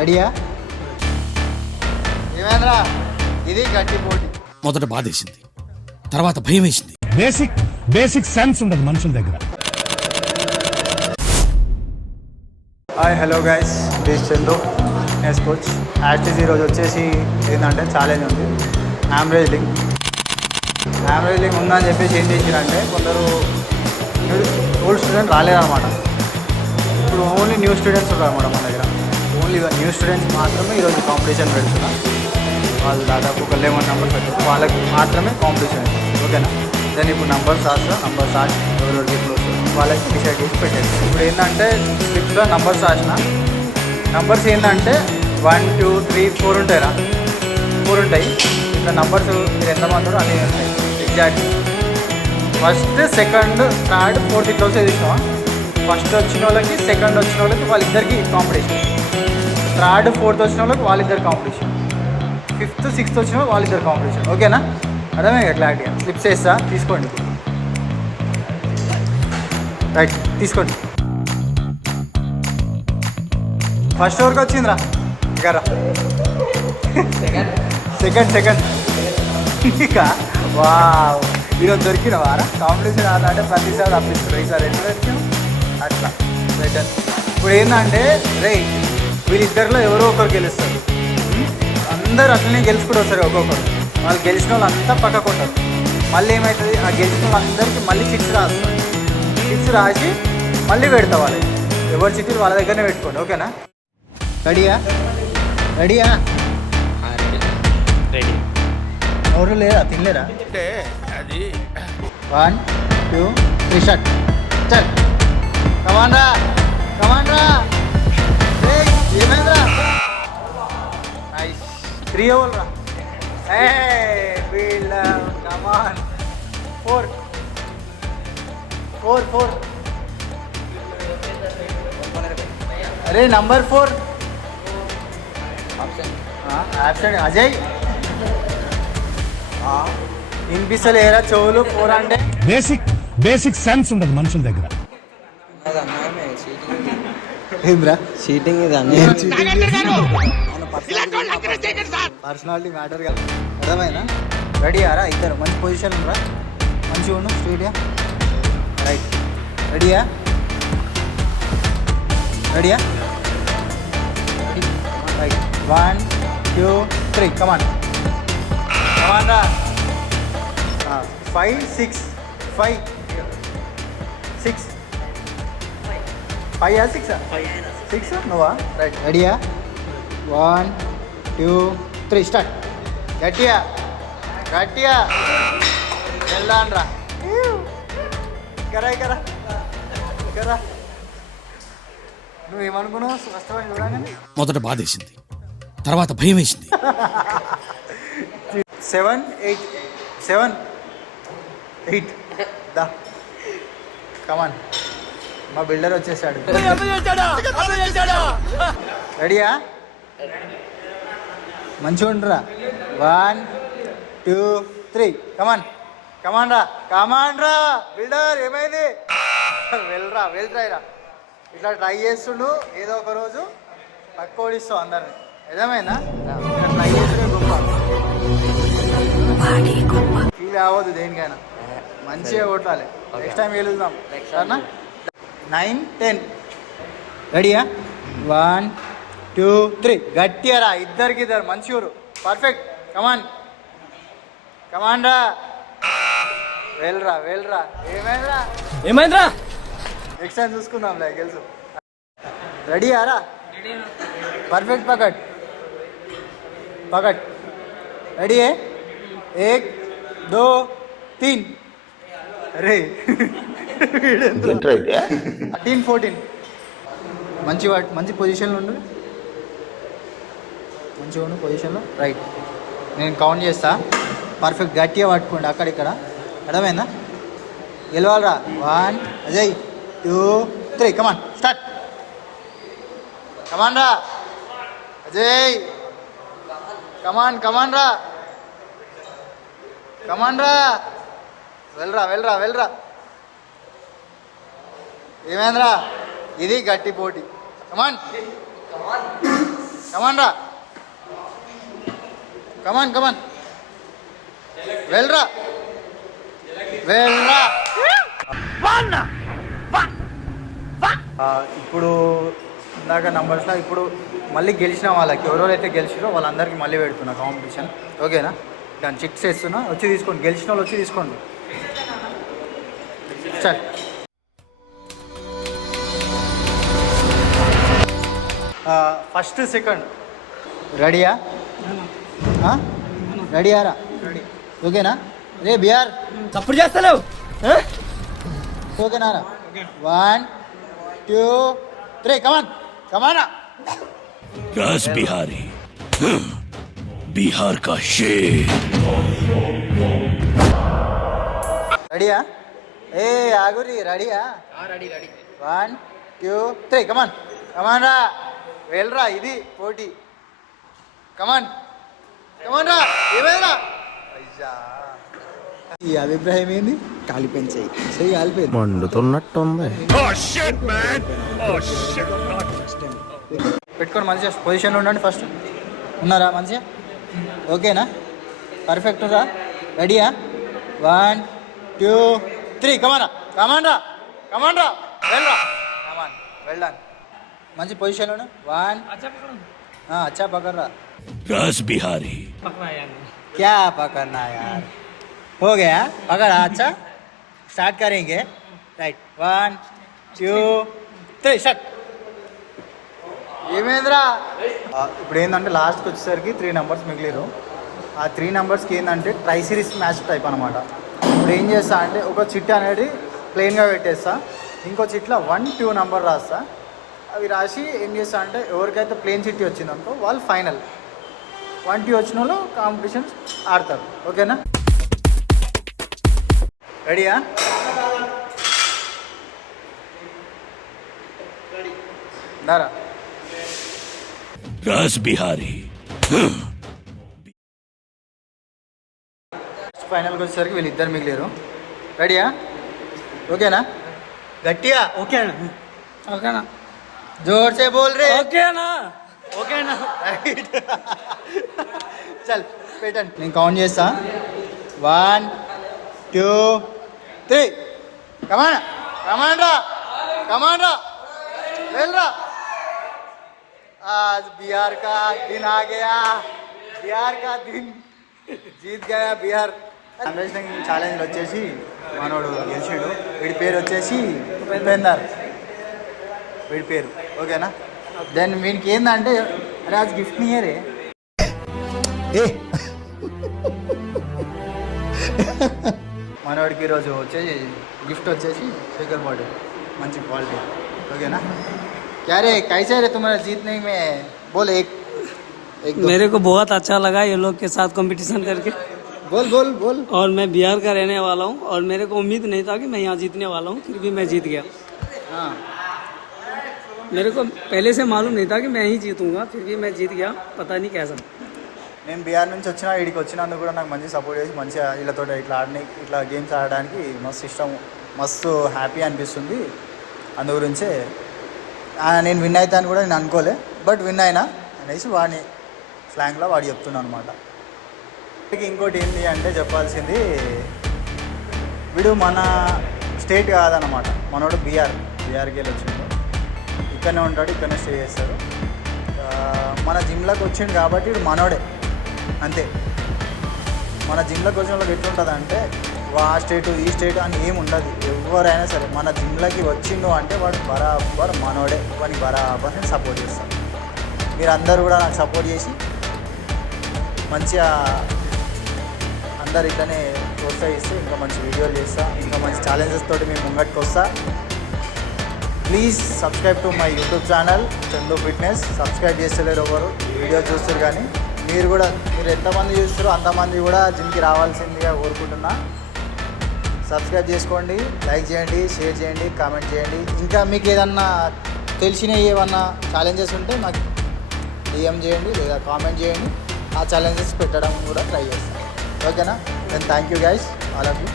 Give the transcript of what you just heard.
రెడీయా ఏమైందిరా? ఇది గట్టి పోటీ. మొదట బాధేసింది. తర్వాత భయం వేసింది బేసిక్ బేసిక్ సెన్స్ ఉండదు మనుషుల దగ్గర. Hi hello guys this Chandu S coach actually ఈరోజు వచ్చేసి ఏంటంటే ఛాలెంజ్ ఉంది. యామ్రేజ్ లింక్ యామ్రేజ్ లింక్ ఉందని చెప్పేసి ఏం చేసిరంటే కొందరు ఓల్డ్ స్టూడెంట్ రాలేదన్నమాట ఇప్పుడు ఓన్లీ న్యూ స్టూడెంట్స్ ఉన్నారు అనమాట మన దగ్గర. ఓన్లీ న్యూ స్టూడెంట్స్ మాత్రమే ఈరోజు కాంపిటీషన్ పెడుతున్నా. వాళ్ళు దాదాపు ఒక లెవెన్ నెంబర్స్ పెట్టారు వాళ్ళకి మాత్రమే కాంపిటీషన్ ఓకేనా? దాన్ని ఇప్పుడు నంబర్స్ రాస్తా. నంబర్స్ రాసి ఎవరెవరికి క్లోజ్ వాళ్ళకి డిసైడ్ చేసి పెట్టారు ఇప్పుడు ఏంటంటే స్లిప్లో నంబర్స్ రాసిన. నంబర్స్ ఏంటంటే వన్ టూ త్రీ ఫోర్ ఉంటాయిరా. ఫోర్ ఉంటాయి. ఇట్లా నంబర్స్ మీరు ఎంతమంది అన్నీ ఉంటాయి. Exact first second third fourth ఇట్లా వచ్చేది చూసినావా ఫస్ట్ వచ్చిన వాళ్ళకి సెకండ్ వచ్చిన వాళ్ళకి వాళ్ళిద్దరికి కాంపిటీషన్ థర్డ్ ఫోర్త్ వచ్చిన వాళ్ళకి వాళ్ళిద్దరు కాంపిటీషన్ ఫిఫ్త్ సిక్స్త్ వచ్చిన వాళ్ళు వాళ్ళిద్దరు కాంపిటీషన్ ఓకేనా? అర్థమే కదా క్లారిటీగా స్లిప్స్ వేస్తా తీసుకోండి. రైట్ తీసుకోండి. ఫస్ట్ ఓవర్కి వచ్చిందిరా? ఇక సెకండ్ సెకండ్ ఇంకా? వా ఈరోజు దొరికిన వారా కాంపిటీషన్ ఆడాలంటే ప్రతిసారి అప్పిస్తారు ఈసారి ఎట్లా దొరికిన అట్లా. బెటర్ ఇప్పుడు ఏంటంటే రే వీళ్ళిద్దరిలో ఎవరో ఒకరు గెలుస్తారు? అందరూ అట్లనే గెలుచుకుంటూ వస్తారు ఒక్కొక్కరు. వాళ్ళు గెలిచిన వాళ్ళు అంతా పక్కకు ఉంటారు. మళ్ళీ ఏమవుతుంది ఆ గెలిచిన వాళ్ళందరికీ మళ్ళీ చిక్స్ రాస్తారు చిక్స్ రాసి మళ్ళీ పెడతా వాళ్ళు ఎవరి చిక్కులు వాళ్ళ దగ్గరనే పెట్టుకోండి. ఓకేనా? రెడీయా? రెడీయా? రెడీ. ఎవరు లేదా తినలేరా? వన్ టూ త్రీ షర్ట్ చల్. కమాన్ రా. త్రీ ఓవర్ రా ఏ వీళ్ళ come on four four four అరే నంబర్ ఫోర్ ఆబ్సెంట్ అజయ్. వినిపిస్తలేరా చెవులు? ఫోర్ అంటే? బేసిక్ బేసిక్ సెన్స్ ఉండదు మనుషుల దగ్గర. ఏంద్రా? చీటింగ్ ఇది అన్ని. పర్సనాలిటీ మ్యాటర్ కదా. అర్థమైనా రెడీ ఆరా? ఇద్దరు. మంచి పొజిషన్ రా మంచిగా ఉండు స్టూడియో రైట్ రెడీయా రెడీయా right one two three come on come on రా. Five six five six five six six నువ్వా రైట్ రెడీయా వన్ టూ త్రీ స్టార్ట్ గట్టిగా గట్టిగా వెళ్ళాను రా కరా కరా కరా నువ్వు ఏమనుకున్నావు? స్పష్టమైన చూడగానే? మొదట బాధేసింది. తర్వాత భయం వేసింది సెవెన్ ఎయిట్ సెవెన్ ఎయిట్ దా కమాన్ మా బిల్డర్ వచ్చేసాడు. రెడీయా మంచిగా ఉండరా one two three come on come on రా. కమాన్ రా. బిల్డర్ ఏమైంది? వెళ్ళరా వెళ్ళరా ఇరా ఇట్లా ట్రై చేస్తుండు ఏదో ఒక రోజు. తక్కువ ఓడిస్తావు అందరిని. నిజమేనా ఇట్లా ట్రై చేస్తుండే గొప్ప. ఫీల్ అవ్వదు దేనికైనా. మంచిగా కొట్టాలి. నెక్స్ట్ టైం వెళ్దాం సరేనా? Nine ten. రెడీయా వన్ టూ త్రీ గట్టియరా? ఇద్దరికి ఇద్దరు. మంచి ఊరు పర్ఫెక్ట్ కమాన్ కమాన్ రా. వెళ్ళరా వెళ్ళరా. ఏమైందిరా? ఏమైందిరా? నెక్స్ట్ టైం చూసుకుందాంలే గెలుసు. రెడీ ఆరా పర్ఫెక్ట్ పకట్ పకట్ రెడీ ఏ ఏక్ దో తిన్ అరే థర్టీన్ ఫోర్టీన్. మంచి వాటి మంచి పొజిషన్లో ఉండు. మంచిగా ఉండు పొజిషన్లో రైట్ నేను కౌంట్ చేస్తా. పర్ఫెక్ట్ గట్టిగా పట్టుకోండి అక్కడిక్కడ అర్థమైందా? గెలవాలరా. One Ajay two three come on start come on రా. Ajay. Come on come on రా. కమాన్ రా. వెళ్ళరా వెళ్ళరా వెళ్ళరా. ఏమైందిరా? ఇది గట్టి పోటీ. కమాన్ కమాన్ రా. కమాన్ కమాన్ వెళ్ళరా. వెళ్ళరా. ఇప్పుడు ఇందాక నంబర్స్లో ఇప్పుడు మళ్ళీ గెలిచిన వాళ్ళకి ఎవరెవరైతే గెలిచిరో వాళ్ళందరికీ మళ్ళీ పెడుతున్నా కాంపిటీషన్ ఓకేనా? దాని చిట్స్ వేస్తున్నా వచ్చి తీసుకోండి. గెలిచిన వాళ్ళు వచ్చి తీసుకోండి. చల్ ఫస్ట్ సెకండ్ రెడీయా రెడీయారా రెడీ ఓకేనా రే బిఆర్ తప్పుడు చేస్తలేవు ఓకేనారా వన్ టూ త్రీ కమాన్ కమానా राज बिहारी हम्म, बिहार का शेर రెడీయా ఏ ఆగురి రెడీయా ready ready one two three come on come on రా వెళ్ళరా ఇది పోటీ. కమాన్ కమాన్ రా ఏమైనా అయ్యా. ఈ అభిప్రాయం ఏంది? కాలిపోయింది చెయ్యి. కాలిపోయింది. మండుతున్నట్టుంది. పెట్టుకొని మంచిగా పొజిషన్లో ఉండండి ఫస్ట్ ఉన్నారా మంచిగా? ఓకేనా? పర్ఫెక్ట్ రా. రెడీయా one two three come on come on రా. కమాన్ రా. వెళ్ళరా. కమాన్ వెళ్ళాను మంచి పొజిషన్లో వన్ अच्छा पकड़ रहा राज बिहारी क्या पकड़ना यार हो गया पकड़ा अच्छा स्टार्ट करेंगे right one two three start ఏమైందిరా ఇప్పుడు ఏంటంటే లాస్ట్కి వచ్చేసరికి త్రీ నెంబర్స్ మిగిలిరు ఆ త్రీ నెంబర్స్కి ఏంటంటే ట్రై సిరీస్ మ్యాచ్ టైప్ అనమాట ఇప్పుడు ఏం చేస్తా అంటే ఒక చిట్ అనేది ప్లెయిన్గా పెట్టేస్తా ఇంకో చిట్లో వన్ టూ నెంబర్ రాస్తా అవి రాసి ఏం చేస్తా అంటే ఎవరికైతే ప్లేన్ సిటీ వచ్చిందనుకో వాళ్ళు ఫైనల్ వంటి వచ్చిన వాళ్ళు కాంపిటీషన్స్ ఆడతారు. ఓకేనా? రెడీయా దారా రాజ్ బిహారీ ఫైనల్కి వచ్చేసరికి వీళ్ళిద్దరు మిగిలేరు. రెడీయా ఓకేనా? గట్టియా ఓకే. ఓకేనా? ఓకేనా జోర్ సే బోల్ రే ఓకేనా ఓకేనా చల్ పెట్టండి నేను కౌంట్ చేస్తా one two three come on come on రా కమాన్ రా వెళ్ళరా आज बिहार का दिन आ गया बिहार का दिन జీత్ గయా బిహార్ అండర్స్టాండింగ్ ఛాలెంజ్ వచ్చేసి మనోడు గెలిచిండు వీడి పేరు వచ్చేసి ఉపేందర్ వీడి పేరు ఓకేనా దెన్ వీనికి ఏంటంటే అరే అది గిఫ్ట్ నియరే మనవాడికి ఈరోజు వచ్చేసి గిఫ్ట్ వచ్చేసి స్పీకర్ బాడీ మంచి క్వాలిటీ ఓకేనా क्या रे कैसे रे तुम्हारा जीतने में बोल एक एक दो मेरे को बहुत अच्छा लगा ये लोग के साथ कंपटीशन करके बोल बोल बोल और मैं बिहार का रहने वाला हूँ और मेरे को उम्मीद नहीं था कि मैं यहाँ जीतने वाला हूँ फिर भी मैं जीत गया हाँ मेरे को पहले से मालूम नहीं था कि मैं ही जीतूंगा फिर भी मैं जीत गया पता नहीं कैसा నేను బీహార్ నుంచి వచ్చిన వీడికి వచ్చినందుకు కూడా నాకు మంచి సపోర్ట్ చేసి మంచిగా వీళ్ళతో ఇట్లా ఆడని ఇట్లా గేమ్స్ ఆడడానికి మస్తు ఇష్టం మస్తు హ్యాపీ అనిపిస్తుంది అందు గురించే ఆ, నేను విన్ అవుతాను కూడా నేను అనుకోలే బట్ విన్ అయినా అనేసి వాడిని స్లాంగ్లో వాడు చెప్తున్నాను అనమాట ఇంకోటి ఏంటి అంటే చెప్పాల్సింది వీడు మన స్టేట్ కాదనమాట మనోడు బీహార్ బీహార్కి వెళ్ళి వచ్చిండు ఇక్కడనే ఉంటాడు ఇక్కడనే స్టే చేస్తాడు. మన జిమ్లోకి వచ్చిండు కాబట్టి మనోడే అంతే. మన జిమ్లోకి వచ్చిన వాళ్ళకి ఎట్లుంటుంది అంటే వా ఆ స్టేట్ ఈ స్టేట్ అని ఏమి ఉండదు. ఎవరైనా సరే మన జిమ్లోకి వచ్చిండు అంటే వాడు బరాబర్ మనోడే వాడికి బరాబర్ నేను సపోర్ట్ చేస్తాను మీరు అందరూ కూడా నాకు సపోర్ట్ చేసి మంచిగా అందరు ఇట్లనే ప్రోత్సహిస్తే ఇంకా మంచి వీడియోలు చేస్తా ఇంకా మంచి ఛాలెంజెస్ తోటి మేము ముంగట్కి వస్తా please subscribe to my YouTube channel Chandu fitness. Subscribe చేస్తలేరు ఎవరు? వీడియో చూస్తారు కానీ మీరు కూడా మీరు ఎంతమంది చూస్తారో అంతమంది కూడా జిమ్కి రావాల్సిందిగా కోరుకుంటున్నా. సబ్స్క్రైబ్ చేసుకోండి లైక్ చేయండి షేర్ చేయండి కామెంట్ చేయండి. ఇంకా మీకు ఏదన్నా తెలిసిన ఏమన్నా ఛాలెంజెస్ ఉంటే మాకు డిఎం చేయండి లేదా కామెంట్ చేయండి. ఆ ఛాలెంజెస్ పెట్టడం కూడా ట్రై చేస్తాను ఓకేనా? Then thank you guys all of you